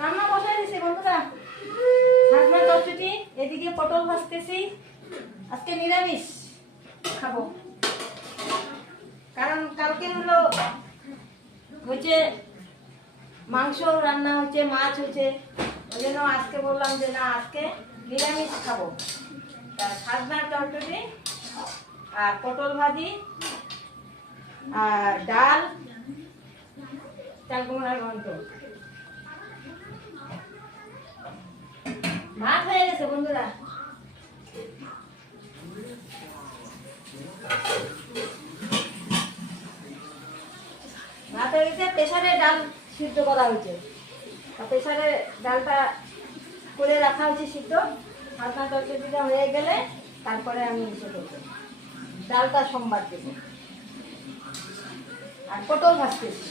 রান্না বসাই দিছি বন্ধুরা, সাজনা চচ্চড়ি, এদিকে পটল ভাজতেছি। আজকে নিরামিষ খাবো, কারণ কালকে হচ্ছে মাংস রান্না হচ্ছে, মাছ হচ্ছে, ওই জন্য আজকে বললাম যে না, আজকে নিরামিষ খাবো। সাজনার চচ্চড়ি আর পটল ভাজি আর ডাল, চাল কুমড়ার ঘন্ট। ভাত হয়ে গেছে বন্ধুরা। ভাত হয়ে গেছে, প্রেসারে ডাল সিদ্ধ করা হয়েছে। প্রেসারে ডালটা করে রাখা হয়েছে সিদ্ধ। সাজনা চচ্চড়িটা হয়ে গেলে তারপরে আমি ডালটা সোমবার দেবো। আর পটল ভাজতেছি।